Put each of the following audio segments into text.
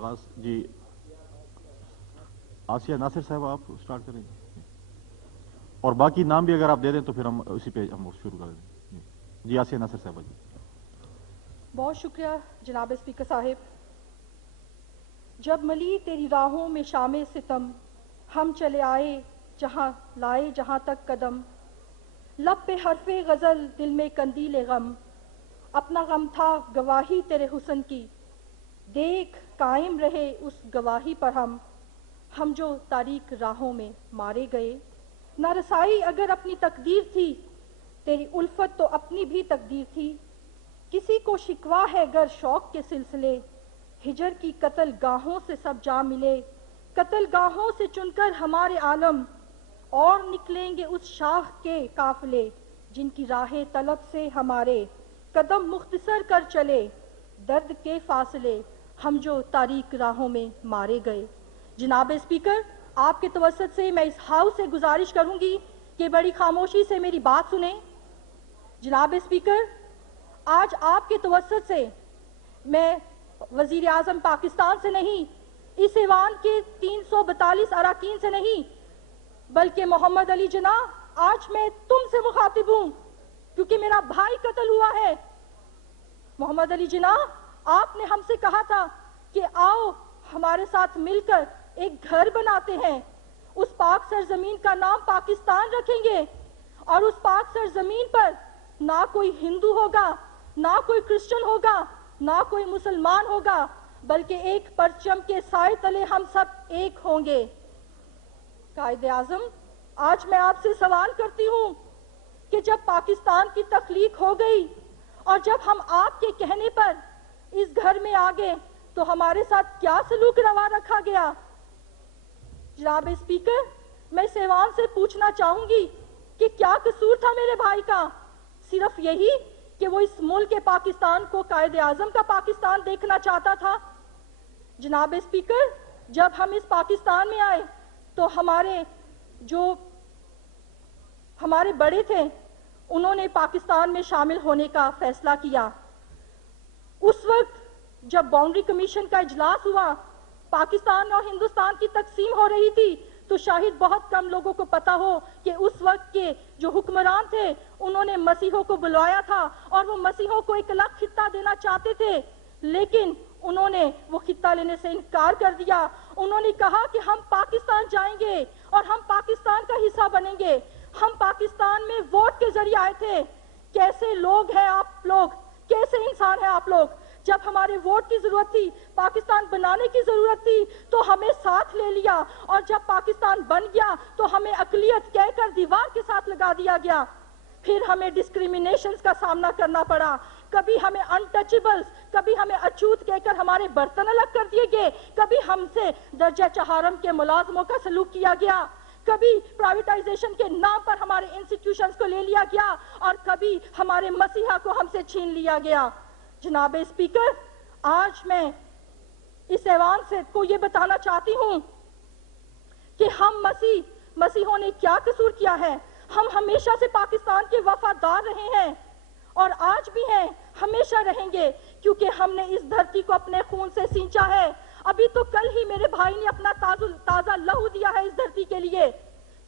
आगाज जी आसिया नासिर साहब आप स्टार्ट करें और बाकी नाम भी अगर आप दे दें तो फिर हम उसी पे हम शुरू कर दें। जी आसिया नासिर साहब जी। बहुत शुक्रिया जनाब स्पीकर साहिब। जब मली तेरी राहों में शामे सितम, हम चले आए जहां लाए जहां तक कदम, लब पे हरफे गजल दिल में कंदीले गम, अपना गम था गवाही तेरे हुस्न की, देख कायम रहे उस गवाही पर हम जो तारीक राहों में मारे गए। न रसाई अगर अपनी तकदीर थी, तेरी उल्फत तो अपनी भी तकदीर थी। किसी को शिकवा है गर शौक के सिलसिले, हिजर की कत्ल गाहों से सब जा मिले। कत्ल गाहों से चुनकर हमारे आलम, और निकलेंगे उस शाख के काफिले, जिनकी राहे तलब से हमारे कदम मुख्तसर कर चले। दर्द के फासले हम जो तारीक राहों में मारे गए। जनाब स्पीकर, आपके तवस्सुत से मैं इस हाउस से गुजारिश करूंगी कि बड़ी खामोशी से मेरी बात सुने। जनाब स्पीकर, आज आपके तवस्सुत से मैं वजीर आजम पाकिस्तान से नहीं, इस ऐवान के 342 अरकान से नहीं, बल्कि मोहम्मद अली जिन्ना, आज मैं तुमसे मुखातिब हूं, क्योंकि मेरा भाई कत्ल हुआ है। मोहम्मद अली जिन्ना, आपने हमसे कहा था कि आओ हमारे साथ मिलकर एक घर बनाते हैं, उस पाक सरजमीन का नाम पाकिस्तान रखेंगे, और उस पाक सरजमीन पर ना कोई हिंदू होगा, ना कोई क्रिश्चियन होगा, ना कोई मुसलमान होगा, बल्कि एक परचम के साए तले हम सब एक होंगे। कायदे आजम, आज मैं आपसे सवाल करती हूं कि जब पाकिस्तान की तख्लीक हो गई और जब हम आपके कहने पर इस घर में आ गए, तो हमारे साथ क्या सलूक रवा रखा गया। जनाब स्पीकर, मैं इस ऐवान से पूछना चाहूंगी कि क्या कसूर था मेरे भाई का। सिर्फ यही कि वो इस मुल्क पाकिस्तान को कायदे आजम का पाकिस्तान देखना चाहता था। जनाब स्पीकर, जब हम इस पाकिस्तान में आए तो हमारे बड़े थे, उन्होंने पाकिस्तान में शामिल होने का फैसला किया। उस वक्त जब बाउंड्री कमीशन का इजलास हुआ, पाकिस्तान और हिंदुस्तान की तकसीम हो रही थी, तो शायद बहुत कम लोगों को पता हो कि उस वक्त के जो हुक्मरान थे, उन्होंने मसीहों को बुलवाया था और वो मसीहों को एक अलग खित्ता देना चाहते थे, लेकिन उन्होंने वो खित्ता लेने से इनकार कर दिया। उन्होंने कहा कि हम पाकिस्तान जाएंगे और हम पाकिस्तान का हिस्सा बनेंगे। हम पाकिस्तान में वोट के जरिए आए थे। कैसे लोग हैं आप लोग, कैसे इंसान हैं आप लोग। जब हमारे वोट की जरूरत थी, पाकिस्तान बनाने की जरूरत थी, तो हमें साथ ले लिया, और जब पाकिस्तान बन गया तो हमें अकलियत कहकर दीवार के साथ लगा दिया गया। फिर हमें डिस्क्रिमिनेशंस का सामना करना पड़ा। कभी हमें अनटचेबल्स, कभी हमें अछूत कहकर हमारे बर्तन अलग कर दिए गए, कभी हमसे दर्जा चहारम के मुलाजमों का सलूक किया गया, कभी प्राइवेटाइजेशन के नाम पर हमारे इंस्टीट्यूशंस को ले लिया गया, और कभी हमारे मसीहा को हमसे छीन लिया गया। जनाब स्पीकर, आज मैं इस ऐवान से को ये बताना चाहती हूं कि हम मसीहों ने क्या कसूर किया है। हम हमेशा से पाकिस्तान के वफादार रहे हैं और आज भी हैं, हमेशा रहेंगे, क्योंकि हमने इस धरती को अपने खून से सींचा है। अभी तो कल ही मेरे भाई ने अपना ताजा लहू दिया है इस धरती के लिए।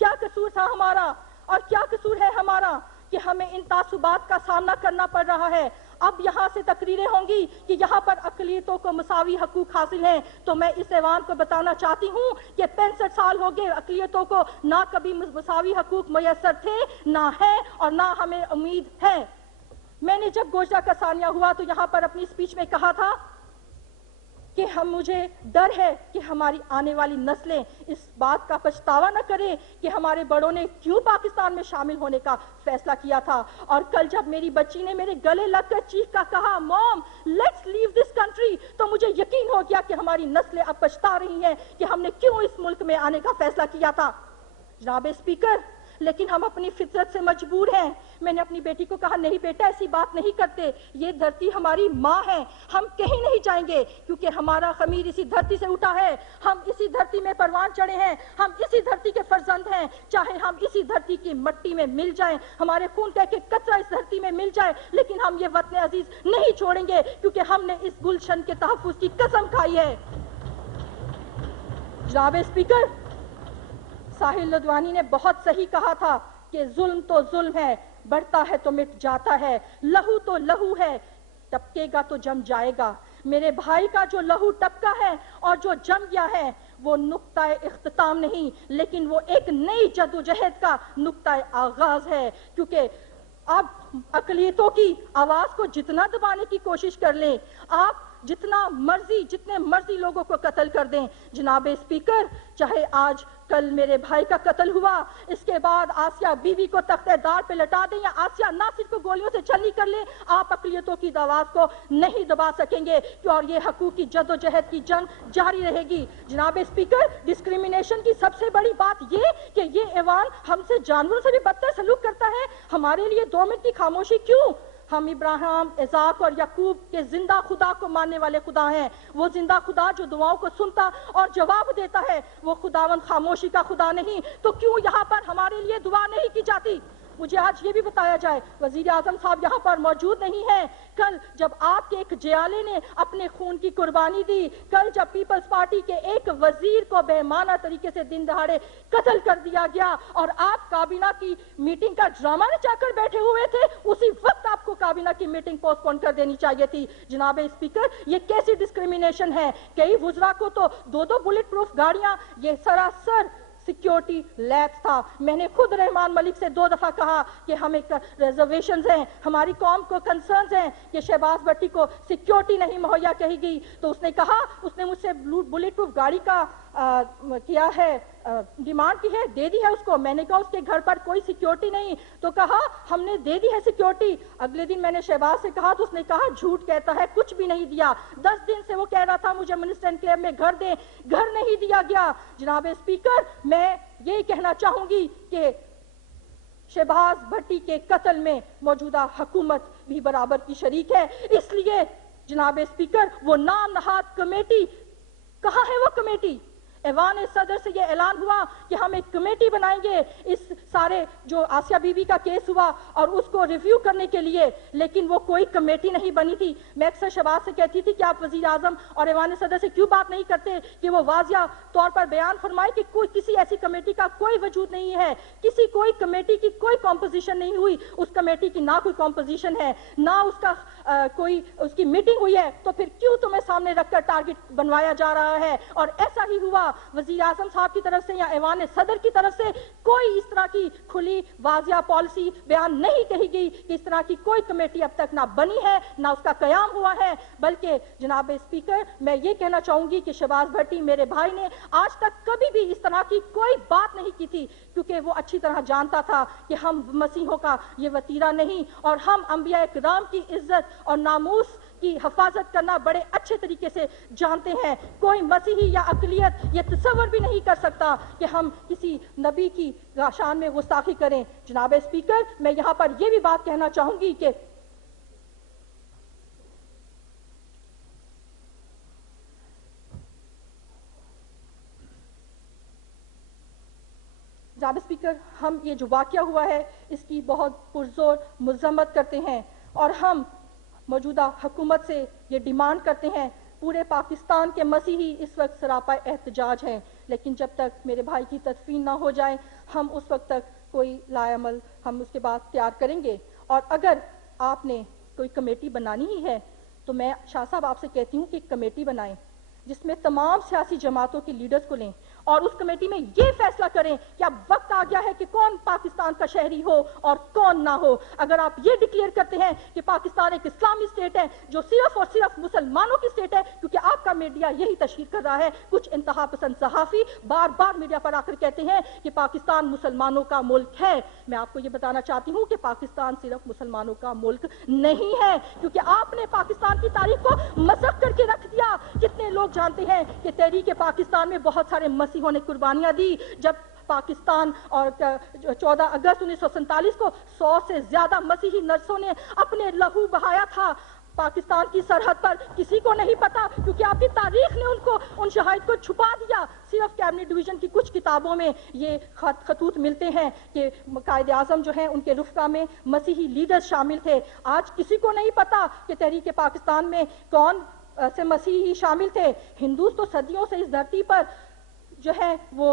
क्या कसूर था हमारा और क्या कसूर है हमारा कि हमें इन तासुबात का सामना करना पड़ रहा है। अब यहाँ से तकरीरें होंगी कि यहाँ पर अकलियतों को मसावी हकूक हासिल हैं, तो मैं इस ऐवान को बताना चाहती हूँ कि 65 साल हो गए अकलियतों को ना कभी मसावी हकूक मैसर थे, ना है और ना हमें उम्मीद है। मैंने जब गोजरा का सानिया हुआ तो यहाँ पर अपनी स्पीच में कहा था कि मुझे डर है कि हमारी आने वाली नस्लें इस बात का पछतावा न करें कि हमारे बड़ों ने क्यों पाकिस्तान में शामिल होने का फैसला किया था। और कल जब मेरी बच्ची ने मेरे गले लगकर चीख कर कहा, mom let's leave this country, तो मुझे यकीन हो गया कि हमारी नस्लें अब पछता रही हैं कि हमने क्यों इस मुल्क में आने का फैसला किया था। जनाब स्पीकर, लेकिन हम अपनी फितरत से मजबूर हैं। मैंने अपनी बेटी को कहा, नहीं बेटा ऐसी बात नहीं करते, ये धरती हमारी माँ है, हम कहीं नहीं जाएंगे, क्योंकि हमारा खमीर इसी धरती से उठा है, हम इसी धरती में परवान चढ़े हैं, हम इसी धरती के फर्जंद हैं। चाहे हम इसी धरती की मट्टी में मिल जाएं, हमारे खून का एक कतरा इस धरती में मिल जाए, लेकिन हम ये वतन अजीज नहीं छोड़ेंगे, क्योंकि हमने इस गुलशन के तहफ्फुज़ की कसम खाई है। जनाब स्पीकर, साहिल लुधियानी ने बहुत सही कहा था कि जुल्म तो जुल्म है, बढ़ता है तो मिट जाता है, लहू तो लहू है, टपकेगा तो जम जाएगा। मेरे भाई का जो लहू टपका है और जो जम गया है वो नुक्ताए इख्तिताम नहीं, लेकिन वो एक नई जदोजहद का नुक्ताए आगाज है। क्योंकि आप अकलियतों की आवाज को जितना दबाने की कोशिश कर लें, आप जितने मर्जी लोगों को कत्ल कर दें, जनाब स्पीकर, चाहे आज कल मेरे भाई का कत्ल हुआ, इसके बाद आसिया बीवी को तख्तेदार पे लटा दें या आसिया नासिर को गोलियों से छलनी कर ले, आप अकलियतों की आवाज को नहीं दबा सकेंगे और ये हकूक की जद्दोजहद की जंग जारी रहेगी। जनाब स्पीकर, डिस्क्रिमिनेशन की सबसे बड़ी बात ये कि ये ऐवान हमसे जानवरों से भी बदतर सलूक करता है। हमारे लिए 2 मिनट की खामोशी क्यों? हम इब्राहिम, इसाक और याकूब के जिंदा खुदा को मानने वाले खुदा हैं। वो जिंदा खुदा जो दुआओं को सुनता और जवाब देता है, वो खुदावन खामोशी का खुदा नहीं। तो क्यों यहाँ पर हमारे लिए दुआ नहीं की जाती? मुझे आज ये भी बताया जाए, वजीर आजम साहब यहाँ पर मौजूद नहीं है। कल जब आपके एक जियाले ने अपने खून की कुर्बानी दी, कल जब पीपल्स पार्टी के एक वजीर को बेमाना तरीके से दिन दहाड़े कत्ल कर दिया गया और आप काबीना की मीटिंग का ड्रामा नचाकर बैठे हुए थे, उसी वक्त आपको काबीना की मीटिंग पोस्टपोन कर देनी चाहिए थी। जनाब स्पीकर, ये कैसी डिस्क्रिमिनेशन है? कई वुजरा को तो 2-2 बुलेट प्रूफ गाड़ियां, ये सरासर सिक्योरिटी लैब्स था। मैंने खुद रहमान मलिक से 2 दफा कहा कि हमें रिजर्वेशंस हैं, हमारी कौम को कंसर्न्स हैं कि शहबाज भट्टी को सिक्योरिटी नहीं मुहैया कही गई। तो उसने कहा, उसने मुझसे बुलेट प्रूफ गाड़ी का किया है, डिमांड की है, दे दी है उसको। मैंने कहा उसके घर पर कोई सिक्योरिटी नहीं, तो कहा हमने दे दी है सिक्योरिटी। अगले दिन मैंने शहबाज से कहा तो उसने कहा झूठ कहता है, कुछ भी नहीं दिया। 10 दिन से वो कह रहा था मुझे मिनिस्टर एनक्लेव में घर दे, घर नहीं दिया गया। जनाब स्पीकर, मैं ये कहना चाहूंगी कि शहबाज भट्टी के कत्ल में मौजूदा हुकूमत भी बराबर की शरीक है। इसलिए जनाब स्पीकर, वो नाम नहाद कमेटी, कहाँ है वो कमेटी? ऐवान सदर से ये ऐलान हुआ कि हम एक कमेटी बनाएंगे इस सारे जो आसिया बीबी का केस हुआ और उसको रिव्यू करने के लिए, लेकिन वो कोई कमेटी नहीं बनी थी। मैं अक्सर शहबाज से कहती थी कि आप वजीर आजम और ऐवान सदर से क्यों बात नहीं करते कि वो वाजिया तौर पर बयान फरमाए कि कोई किसी ऐसी कमेटी का कोई वजूद नहीं है, कोई कमेटी की कोई कॉम्पोजिशन नहीं हुई। उस कमेटी की ना कोई कॉम्पोजिशन है, ना उसका कोई उसकी मीटिंग हुई है, तो फिर क्यों तुम्हें सामने रखकर टारगेट बनवाया जा रहा है? और ऐसा ही हुआ, वजीर आजम साहब की तरफ से या ऐवान सदर की तरफ से कोई इस तरह की खुली वाजिया पॉलिसी बयान नहीं कही गई कि इस तरह की कोई कमेटी अब तक ना बनी है, ना उसका कयाम हुआ है। बल्कि जनाब स्पीकर, मैं ये कहना चाहूंगी कि शहबाज भट्टी मेरे भाई ने आज तक कभी भी इस तरह की कोई बात नहीं की थी, क्योंकि वो अच्छी तरह जानता था कि हम मसीहों का ये वतीरा नहीं और हम अंबिया इकराम की इज्जत और नामूस की हिफाजत करना बड़े अच्छे तरीके से जानते हैं। कोई मसीही या अकलियत ये तसव्वुर भी नहीं कर सकता कि हम किसी नबी की शान में गुस्ताखी करें। जनाब स्पीकर, मैं यहां पर यह भी बात कहना चाहूंगी कि जनाब स्पीकर, हम ये जो वाकया हुआ है इसकी बहुत पुरजोर मजम्मत करते हैं और हम मौजूदा हुकूमत से ये डिमांड करते हैं। पूरे पाकिस्तान के मसीही इस वक्त सरापा एहतजाज हैं, लेकिन जब तक मेरे भाई की तदफीन ना हो जाए हम उस वक्त तक कोई लाएअमल हम उसके बाद तैयार करेंगे। और अगर आपने कोई कमेटी बनानी ही है तो मैं शाह साहब आपसे कहती हूँ कि एक कमेटी बनाएं जिसमें तमाम सियासी जमातों के लीडर्स को लें और उस कमेटी में यह फैसला करें कि अब वक्त आ गया है कि कौन पाकिस्तान का शहरी हो और कौन ना हो। अगर आप ये डिक्लेयर करते हैं कि पाकिस्तान एक इस्लामी स्टेट है जो सिर्फ और सिर्फ मुसलमानों की स्टेट है, क्योंकि आपका मीडिया यही तशहीर कर रहा है, कुछ इंतहा पसंद सहाफी बार बार मीडिया पर आकर कहते हैं कि पाकिस्तान मुसलमानों का मुल्क है। मैं आपको ये बताना चाहती हूँ कि पाकिस्तान सिर्फ मुसलमानों का मुल्क नहीं है, क्योंकि आपने पाकिस्तान की तारीख को मसख करके रख दिया। कितने लोग जानते हैं कि तहरीक पाकिस्तान में बहुत सारे मसीहों ने कुर्बानियां दी। जब पाकिस्तान और 14 अगस्त 1947 को 100 से ज्यादा मसीही नर्सों ने अपने लहू बहाया था पाकिस्तान की सरहद पर, किसी को नहीं पता क्योंकि आपकी तारीख ने उनको उन शहायद को छुपा दिया। सिर्फ कैबिनेट डिवीजन की कुछ किताबों में ये खतूत मिलते हैं कि कायदे आजम जो है उनके रुफका में मसीही लीडर्स शामिल थे। आज किसी को नहीं पता कि तहरीक पाकिस्तान में कौन से मसीही शामिल थे। हिंदू तो सदियों से इस धरती पर جو ہے وہ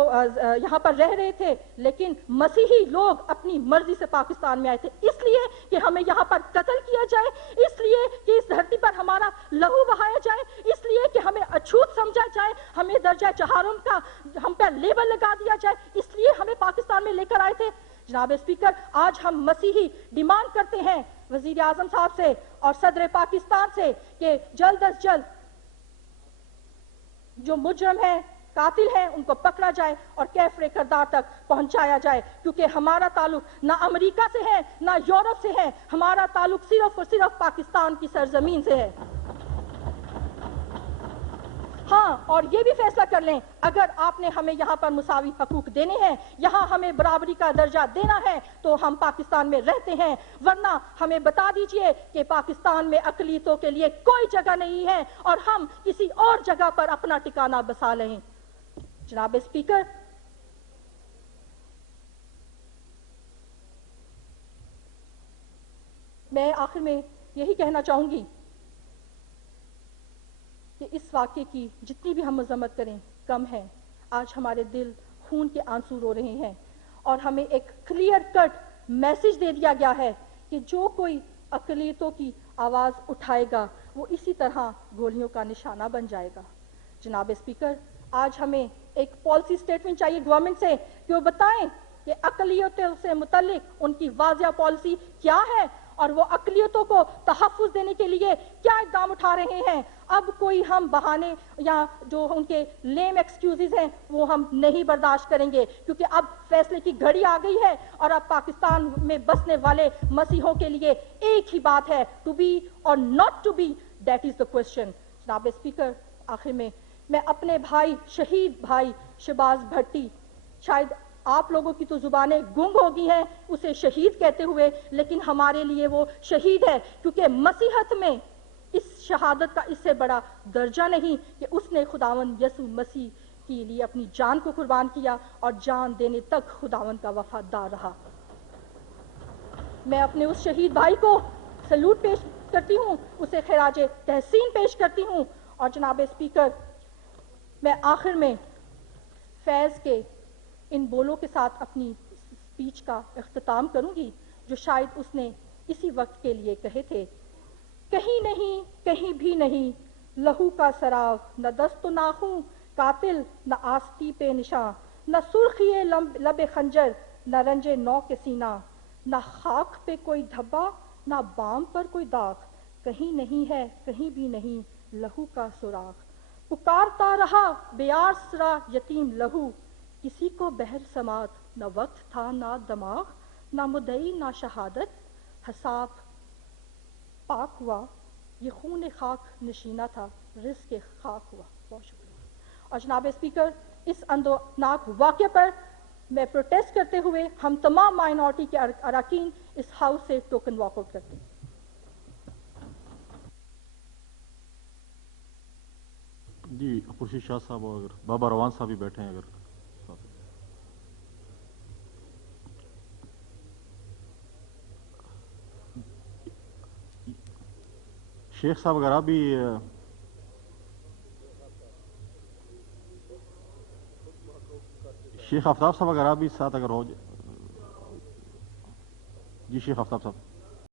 یہاں پر رہ رہے تھے، لیکن مسیحی لوگ اپنی مرضی سے پاکستان میں آئے تھے، اس لیے کہ ہمیں یہاں پر قتل کیا جائے، اس لیے کہ اس دھرتی پر ہمارا لہو بہایا جائے، اس لیے کہ ہمیں اچھوت سمجھا جائے، ہمیں درجہ چہارم کا ہم پر لیبل لگا دیا جائے، اس لیے ہمیں پاکستان میں لے کر آئے تھے۔ جناب اسپیکر، آج ہم مسیحی ڈیمانڈ کرتے ہیں وزیر اعظم صاحب سے اور صدر پاکستان سے کہ جلد از جلد جو مجرم ہیں، قاتل ہیں، ان کو پکڑا جائے اور کیفر کردار تک پہنچایا جائے، کیونکہ ہمارا تعلق نہ امریکہ سے ہے نہ یورپ سے ہے، ہمارا تعلق صرف اور صرف پاکستان کی سرزمین سے ہے۔ ہاں، اور یہ بھی فیصلہ کر لیں، اگر آپ نے ہمیں یہاں پر مساوی حقوق دینے ہیں، یہاں ہمیں برابری کا درجہ دینا ہے تو ہم پاکستان میں رہتے ہیں، ورنہ ہمیں بتا دیجئے کہ پاکستان میں اقلیتوں کے لیے کوئی جگہ نہیں ہے اور ہم کسی اور جگہ پر اپنا ٹھکانہ بسا لیں۔ جناب اسپیکر، میں آخر میں یہی کہنا چاہوں گی کہ اس واقعے کی جتنی بھی ہم مذمت کریں کم ہے۔ آج ہمارے دل خون کے آنسو رو رہے ہیں اور ہمیں ایک کلیئر کٹ میسج دے دیا گیا ہے کہ جو کوئی اقلیتوں کی آواز اٹھائے گا وہ اسی طرح گولیوں کا نشانہ بن جائے گا۔ جناب اسپیکر، آج ہمیں ایک پالیسی سٹیٹمنٹ چاہیے گورنمنٹ سے کہ وہ بتائیں کہ اقلیتوں سے متعلق ان کی واضح پالیسی کیا ہے اور وہ اقلیتوں کو تحفظ دینے کے لیے کیا اقدام اٹھا رہے ہیں۔ اب کوئی ہم بہانے یا جو ان کے لیم ایکسکیوزز ہیں وہ ہم نہیں برداشت کریں گے، کیونکہ اب فیصلے کی گھڑی آ گئی ہے اور اب پاکستان میں بسنے والے مسیحوں کے لیے ایک ہی بات ہے، ٹو بی اور not to be, that is the question. جناب اسپیکر، آخر میں اپنے بھائی، شہید بھائی شہباز بھٹی، شاید آپ لوگوں کی تو زبانیں گنگ ہو گئی ہیں اسے شہید کہتے ہوئے، لیکن ہمارے لیے وہ شہید ہے، کیونکہ مسیحت میں اس شہادت کا اس سے بڑا درجہ نہیں کہ اس نے خداوند یسوع مسیح کے لیے اپنی جان کو قربان کیا اور جان دینے تک خداوند کا وفادار رہا۔ میں اپنے اس شہید بھائی کو سلوٹ پیش کرتی ہوں، اسے خراج تحسین پیش کرتی ہوں، اور جناب اسپیکر، میں آخر میں فیض کے ان بولوں کے ساتھ اپنی اسپیچ کا اختتام کروں گی جو شاید اس نے اسی وقت کے لیے کہے تھے۔ کہیں نہیں، کہیں بھی نہیں لہو کا سراغ، نہ دست و ناخوں قاتل، نہ آستی پہ نشاں، نہ سرخی لب خنجر، نہ رنج نو کے سینہ، نہ خاک پہ کوئی دھبا، نہ بام پر کوئی داغ، کہیں نہیں ہے، کہیں بھی نہیں لہو کا سراغ۔ پکارتا رہا بے آسرا یتیم لہو، کسی کو بہر سماعت، نہ وقت تھا نہ دماغ، نہ مدعی نہ شہادت، حساب پاک ہوا، یہ خون خاک نشینہ تھا، رزق خاک ہوا۔ بہت شکریہ۔ اور جناب اسپیکر، اس اندوناک واقعے پر میں پروٹیسٹ کرتے ہوئے ہم تمام مائنورٹی کے اراکین اس ہاؤس سے ٹوکن واک آؤٹ کرتے ہیں۔ جی، خورشید شاہ صاحب اور اگر بابا روان صاحب بھی بیٹھے ہیں، اگر شیخ صاحب اگر آپ بھی، شیخ آفتاب صاحب اگر آپ بھی ساتھ اگر ہو، جی شیخ آفتاب صاحب۔